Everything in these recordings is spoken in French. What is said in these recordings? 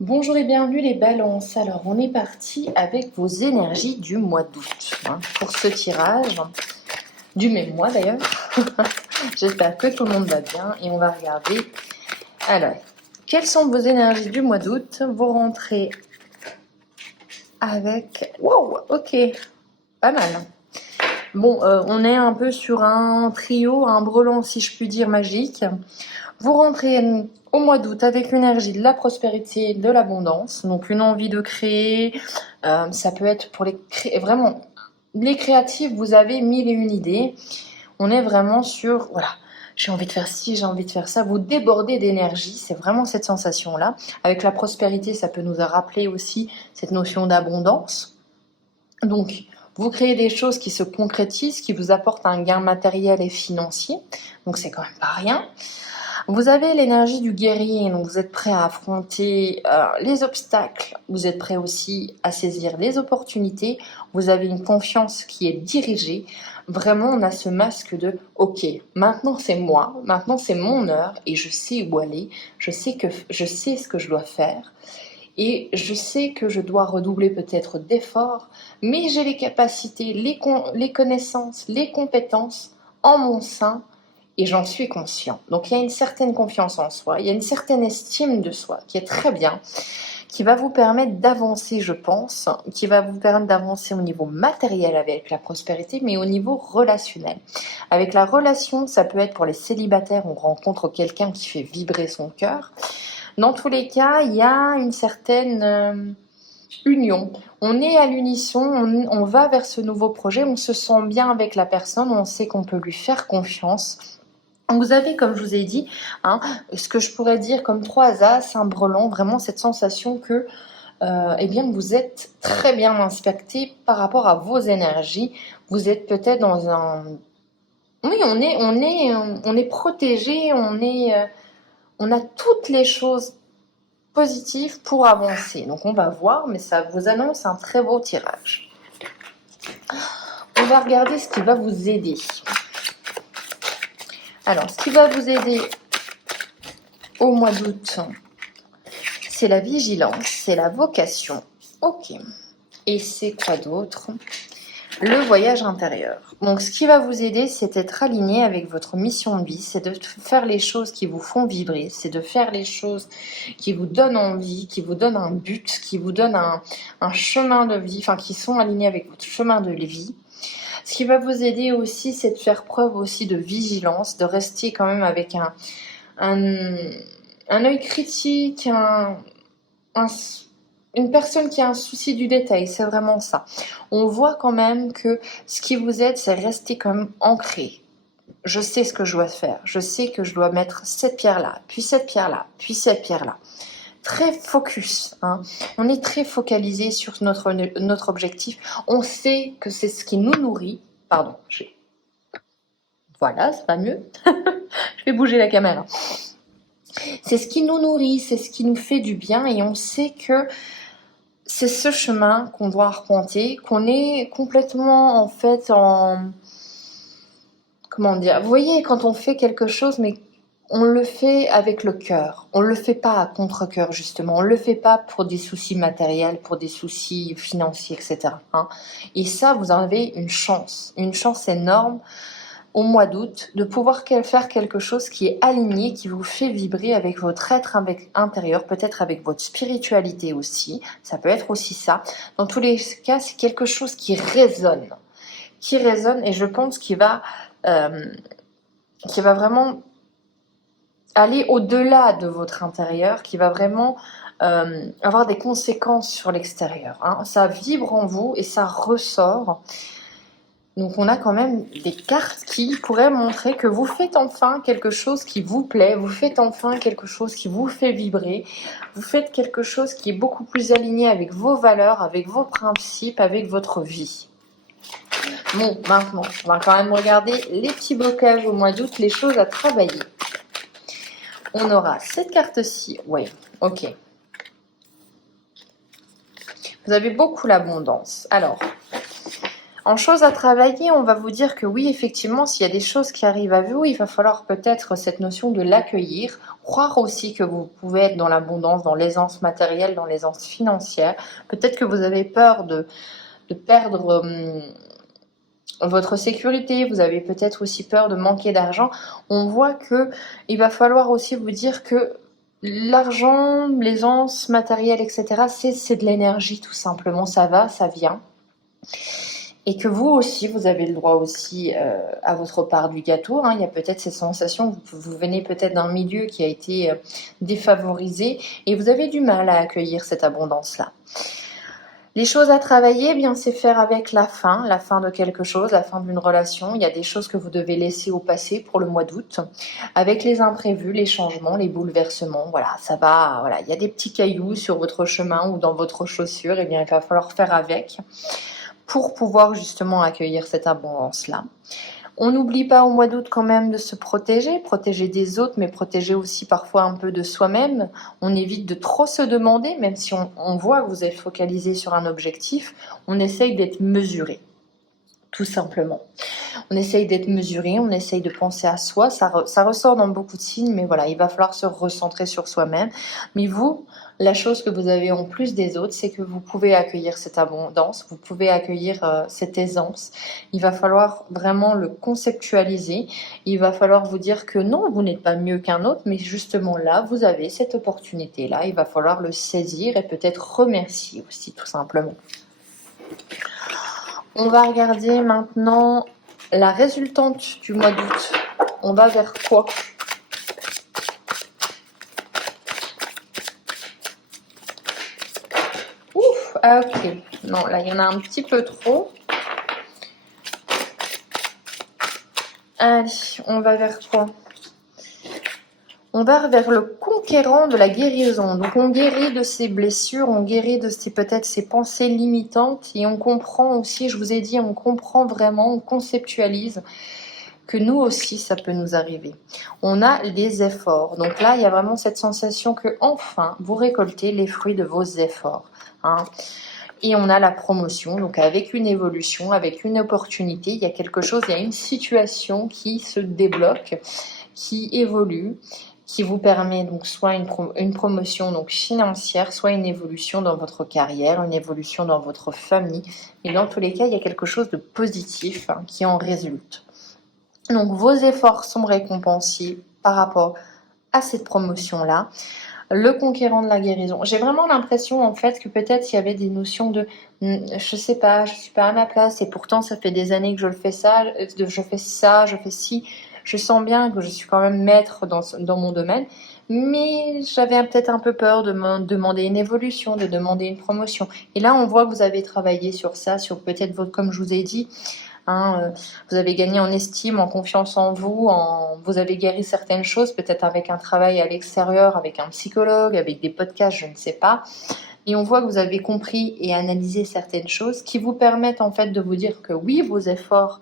Bonjour et bienvenue les balances. Alors on est parti avec vos énergies du mois d'août pour ce tirage, du même mois d'ailleurs. J'espère que tout le monde va bien et on va regarder. Alors, quelles sont vos énergies du mois d'août? Vous rentrez avec... Wow, ok, pas mal. Bon, on est un peu sur un trio, un brelan si je puis dire magique. Vous rentrez au mois d'août avec l'énergie de la prospérité, de l'abondance, donc une envie de créer. Ça peut être pour vraiment les créatifs, vous avez mille et une idées. On est vraiment sur, voilà, j'ai envie de faire ci, j'ai envie de faire ça. Vous débordez d'énergie, c'est vraiment cette sensation-là. Avec la prospérité, ça peut nous rappeler aussi cette notion d'abondance. Donc, vous créez des choses qui se concrétisent, qui vous apportent un gain matériel et financier. Donc, c'est quand même pas rien. Vous avez l'énergie du guerrier, donc vous êtes prêt à affronter les obstacles, vous êtes prêt aussi à saisir les opportunités, vous avez une confiance qui est dirigée. Vraiment, on a ce masque de « Ok, maintenant c'est moi, maintenant c'est mon heure et je sais où aller, je sais ce que je dois faire et je sais que je dois redoubler peut-être d'efforts, mais j'ai les capacités, les connaissances, les compétences en mon sein. Et j'en suis conscient. Donc il y a une certaine confiance en soi, il y a une certaine estime de soi qui est très bien, qui va vous permettre d'avancer, je pense, qui va vous permettre d'avancer au niveau matériel avec la prospérité, mais au niveau relationnel. Avec la relation, ça peut être pour les célibataires, on rencontre quelqu'un qui fait vibrer son cœur. Dans tous les cas, il y a une certaine union. On est à l'unisson, on va vers ce nouveau projet, on se sent bien avec la personne, on sait qu'on peut lui faire confiance. Vous avez, comme je vous ai dit, ce que je pourrais dire comme 3 as, un brelan, vraiment cette sensation que eh bien, vous êtes très bien inspecté par rapport à vos énergies. Vous êtes peut-être dans un... Oui, on est protégé, on a toutes les choses positives pour avancer. Donc, on va voir, mais ça vous annonce un très beau tirage. On va regarder ce qui va vous aider. Alors, ce qui va vous aider au mois d'août, c'est la vigilance, c'est la vocation. Ok. Et c'est quoi d'autre? Le voyage intérieur. Donc, ce qui va vous aider, c'est d'être aligné avec votre mission de vie, c'est de faire les choses qui vous font vibrer, c'est de faire les choses qui vous donnent envie, qui vous donnent un but, qui vous donnent un chemin de vie, enfin, qui sont alignés avec votre chemin de vie. Ce qui va vous aider aussi, c'est de faire preuve aussi de vigilance, de rester quand même avec un œil critique, une personne qui a un souci du détail, c'est vraiment ça. On voit quand même que ce qui vous aide, c'est rester quand même ancré. Je sais ce que je dois faire, je sais que je dois mettre cette pierre-là, puis cette pierre-là, puis cette pierre-là. Très focus, on est très focalisé sur notre objectif. On sait que c'est ce qui nous nourrit. Pardon, voilà, c'est pas mieux. Je vais bouger la caméra. C'est ce qui nous nourrit, c'est ce qui nous fait du bien et on sait que c'est ce chemin qu'on doit arpenter, qu'on est complètement en fait en... Comment dire? Vous voyez, quand on fait quelque chose, mais on le fait avec le cœur. On le fait pas à contre-cœur, justement. On le fait pas pour des soucis matériels, pour des soucis financiers, etc. Et ça, vous en avez une chance énorme au mois d'août, de pouvoir faire quelque chose qui est aligné, qui vous fait vibrer avec votre être intérieur, peut-être avec votre spiritualité aussi. Ça peut être aussi ça. Dans tous les cas, c'est quelque chose qui résonne et je pense qu'il va vraiment aller au-delà de votre intérieur, qui va vraiment avoir des conséquences sur l'extérieur. Ça vibre en vous et ça ressort. Donc on a quand même des cartes qui pourraient montrer que vous faites enfin quelque chose qui vous plaît, vous faites enfin quelque chose qui vous fait vibrer, vous faites quelque chose qui est beaucoup plus aligné avec vos valeurs, avec vos principes, avec votre vie. Bon, maintenant, on va quand même regarder les petits blocages au mois d'août, les choses à travailler. On aura cette carte-ci, oui, ok. Vous avez beaucoup l'abondance. Alors, En choses à travailler, on va vous dire que oui, effectivement, s'il y a des choses qui arrivent à vous, il va falloir peut-être cette notion de l'accueillir, croire aussi que vous pouvez être dans l'abondance, dans l'aisance matérielle, dans l'aisance financière. Peut-être que vous avez peur de perdre votre sécurité, vous avez peut-être aussi peur de manquer d'argent. On voit que il va falloir aussi vous dire que l'argent, l'aisance matérielle, etc., c'est de l'énergie tout simplement, ça va, ça vient. Et que vous aussi, vous avez le droit aussi à votre part du gâteau. Hein. Il y a peut-être ces sensations, vous venez peut-être d'un milieu qui a été défavorisé et vous avez du mal à accueillir cette abondance-là. Les choses à travailler, eh bien, c'est faire avec la fin de quelque chose, la fin d'une relation. Il y a des choses que vous devez laisser au passé pour le mois d'août. Avec les imprévus, les changements, les bouleversements, voilà, ça va, voilà. Il y a des petits cailloux sur votre chemin ou dans votre chaussure, eh bien, il va falloir faire avec pour pouvoir justement accueillir cette abondance-là. On n'oublie pas au mois d'août quand même de se protéger des autres, mais protéger aussi parfois un peu de soi-même. On évite de trop se demander, même si on voit que vous êtes focalisé sur un objectif, on essaye d'être mesuré, tout simplement. On essaye d'être mesuré, on essaye de penser à soi, ça ressort dans beaucoup de signes, mais voilà, il va falloir se recentrer sur soi-même. Mais vous, la chose que vous avez en plus des autres, c'est que vous pouvez accueillir cette abondance, vous pouvez accueillir cette aisance. Il va falloir vraiment le conceptualiser. Il va falloir vous dire que non, vous n'êtes pas mieux qu'un autre, mais justement là, vous avez cette opportunité-là. Il va falloir le saisir et peut-être remercier aussi, tout simplement. On va regarder maintenant la résultante du mois d'août. On va vers quoi? Ouf, ah ok. Non, là, il y en a un petit peu trop. Allez, on va vers quoi? On va vers le conquérant de la guérison. Donc on guérit de ses blessures, on guérit de peut-être ses pensées limitantes et on comprend aussi, je vous ai dit, on comprend vraiment, on conceptualise que nous aussi ça peut nous arriver. On a des efforts. Donc là, il y a vraiment cette sensation que enfin vous récoltez les fruits de vos efforts. Hein. Et on a la promotion, donc avec une évolution, avec une opportunité, il y a quelque chose, il y a une situation qui se débloque, qui évolue, qui vous permet donc soit une promotion donc financière, soit une évolution dans votre carrière, une évolution dans votre famille. Et dans tous les cas, il y a quelque chose de positif qui en résulte. Donc vos efforts sont récompensés par rapport à cette promotion-là. Le conquérant de la guérison. J'ai vraiment l'impression en fait que peut-être il y avait des notions de je sais pas, je suis pas à ma place et pourtant ça fait des années que je le fais ça, je fais ça, je fais ci. Je sens bien que je suis quand même maître dans mon domaine, mais j'avais peut-être un peu peur de me demander une évolution, de demander une promotion. Et là, on voit que vous avez travaillé sur ça, sur peut-être votre, comme je vous ai dit, hein, vous avez gagné en estime, en confiance en vous, vous avez guéri certaines choses, peut-être avec un travail à l'extérieur, avec un psychologue, avec des podcasts, je ne sais pas. Et on voit que vous avez compris et analysé certaines choses qui vous permettent en fait de vous dire que oui, vos efforts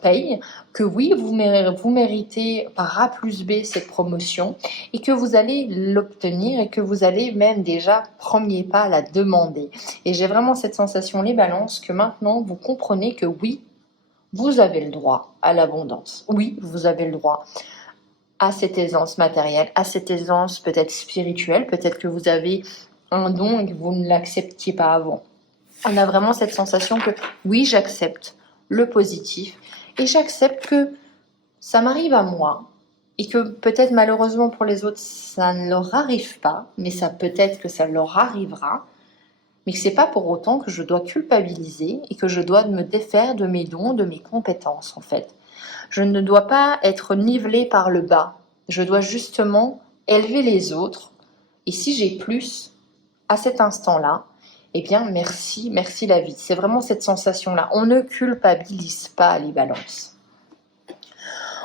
payent, que oui, vous méritez par A plus B cette promotion et que vous allez l'obtenir et que vous allez même déjà, premier pas, la demander. Et j'ai vraiment cette sensation, les balances, que maintenant vous comprenez que oui, vous avez le droit à l'abondance. Oui, vous avez le droit à cette aisance matérielle, à cette aisance peut-être spirituelle, peut-être que vous avez un don et que vous ne l'acceptiez pas avant. On a vraiment cette sensation que oui, j'accepte le positif et j'accepte que ça m'arrive à moi et que peut-être malheureusement pour les autres ça ne leur arrive pas, mais ça peut-être que ça leur arrivera, mais que c'est pas pour autant que je dois culpabiliser et que je dois me défaire de mes dons, de mes compétences en fait. Je ne dois pas être nivelée par le bas, je dois justement élever les autres et si j'ai plus à cet instant-là, eh bien, merci la vie. C'est vraiment cette sensation-là. On ne culpabilise pas les balances.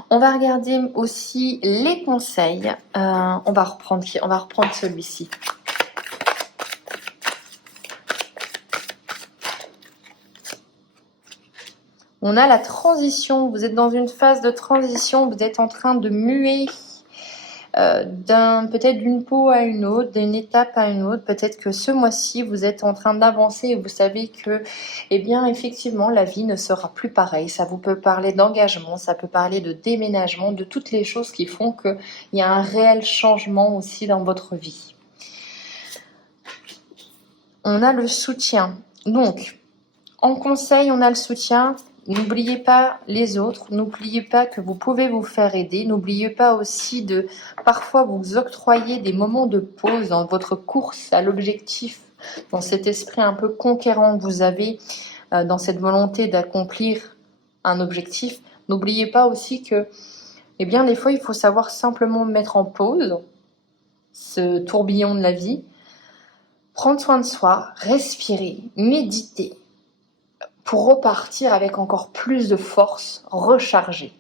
On va regarder aussi les conseils. On va reprendre celui-ci. On a la transition. Vous êtes dans une phase de transition. Vous êtes en train de muer peut-être d'une peau à une autre, d'une étape à une autre. Peut-être que ce mois-ci, vous êtes en train d'avancer et vous savez que, eh bien, effectivement, la vie ne sera plus pareille. Ça vous peut parler d'engagement, ça peut parler de déménagement, de toutes les choses qui font qu'il y a un réel changement aussi dans votre vie. On a le soutien. Donc, en conseil, on a le soutien. N'oubliez pas les autres, n'oubliez pas que vous pouvez vous faire aider, n'oubliez pas aussi de parfois vous octroyer des moments de pause dans votre course à l'objectif, dans cet esprit un peu conquérant que vous avez, dans cette volonté d'accomplir un objectif. N'oubliez pas aussi que, eh bien, des fois, il faut savoir simplement mettre en pause ce tourbillon de la vie, prendre soin de soi, respirer, méditer, pour repartir avec encore plus de force, recharger.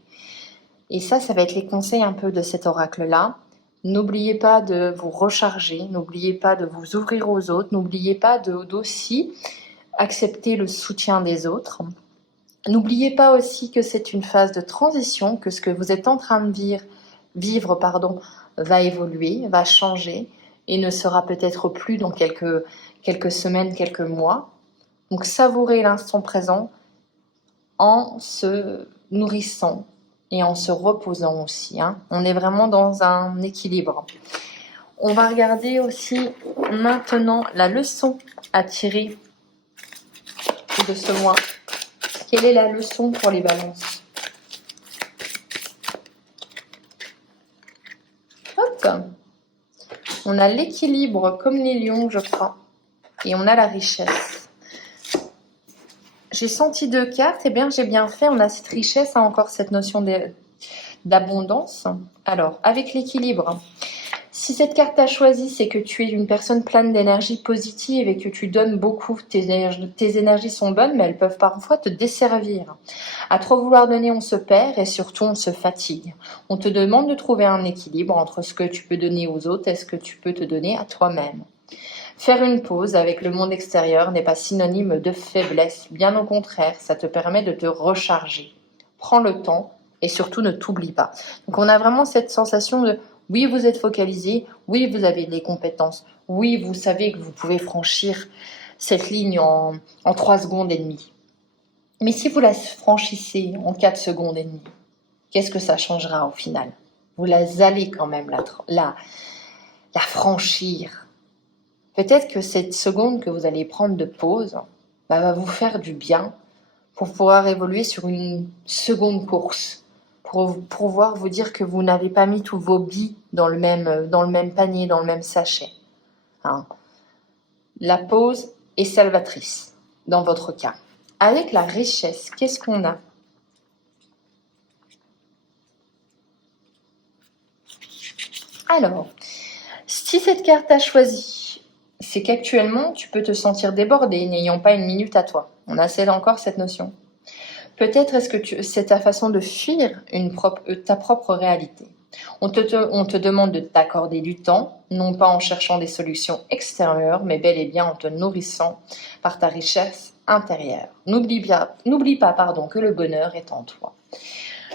Et ça va être les conseils un peu de cet oracle-là. N'oubliez pas de vous recharger, n'oubliez pas de vous ouvrir aux autres, n'oubliez pas d'aussi accepter le soutien des autres. N'oubliez pas aussi que c'est une phase de transition, que ce que vous êtes en train de vivre, va évoluer, va changer et ne sera peut-être plus dans quelques semaines, quelques mois. Donc savourez l'instant présent en se nourrissant et en se reposant aussi. On est vraiment dans un équilibre. On va regarder aussi maintenant la leçon à tirer de ce mois. Quelle est la leçon pour les balances? Hop. On a l'équilibre comme les lions, je crois. Et on a la richesse. J'ai senti 2 cartes, et bien j'ai bien fait, on a cette richesse, encore cette notion d'abondance. Alors, avec l'équilibre, si cette carte t'a choisi, c'est que tu es une personne pleine d'énergie positive et que tu donnes beaucoup, tes énergies sont bonnes, mais elles peuvent parfois te desservir. À trop vouloir donner, on se perd et surtout on se fatigue. On te demande de trouver un équilibre entre ce que tu peux donner aux autres et ce que tu peux te donner à toi-même. Faire une pause avec le monde extérieur n'est pas synonyme de faiblesse, bien au contraire, ça te permet de te recharger. Prends le temps et surtout ne t'oublie pas. Donc on a vraiment cette sensation de oui, vous êtes focalisé, oui, vous avez des compétences, oui, vous savez que vous pouvez franchir cette ligne en 3 secondes et demie. Mais si vous la franchissez en 4 secondes et demie, qu'est-ce que ça changera au final? Vous allez quand même la franchir. Peut-être que cette seconde que vous allez prendre de pause va vous faire du bien pour pouvoir évoluer sur une seconde course, pour pouvoir vous dire que vous n'avez pas mis tous vos billes dans le même panier, dans le même sachet. La pause est salvatrice dans votre cas. Avec la richesse, qu'est-ce qu'on a? Alors, si cette carte a choisi, c'est qu'actuellement, tu peux te sentir débordé, n'ayant pas une minute à toi. On a encore cette notion. Peut-être est-ce que c'est ta façon de fuir ta propre réalité. On te demande de t'accorder du temps, non pas en cherchant des solutions extérieures, mais bel et bien en te nourrissant par ta richesse intérieure. N'oublie pas, que le bonheur est en toi.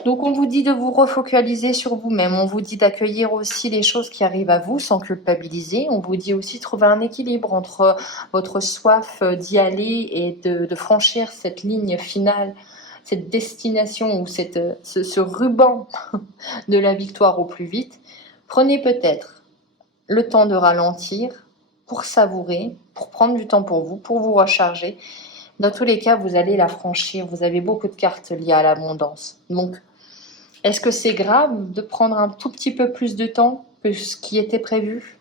Donc on vous dit de vous refocaliser sur vous-même, on vous dit d'accueillir aussi les choses qui arrivent à vous sans culpabiliser, on vous dit aussi de trouver un équilibre entre votre soif d'y aller et de franchir cette ligne finale, cette destination ou ce ruban de la victoire au plus vite. Prenez peut-être le temps de ralentir pour savourer, pour prendre du temps pour vous recharger. Dans tous les cas, vous allez la franchir, vous avez beaucoup de cartes liées à l'abondance. Donc, est-ce que c'est grave de prendre un tout petit peu plus de temps que ce qui était prévu?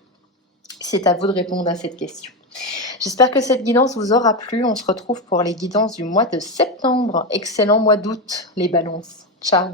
C'est à vous de répondre à cette question. J'espère que cette guidance vous aura plu. On se retrouve pour les guidances du mois de septembre. Excellent mois d'août, les balances. Ciao!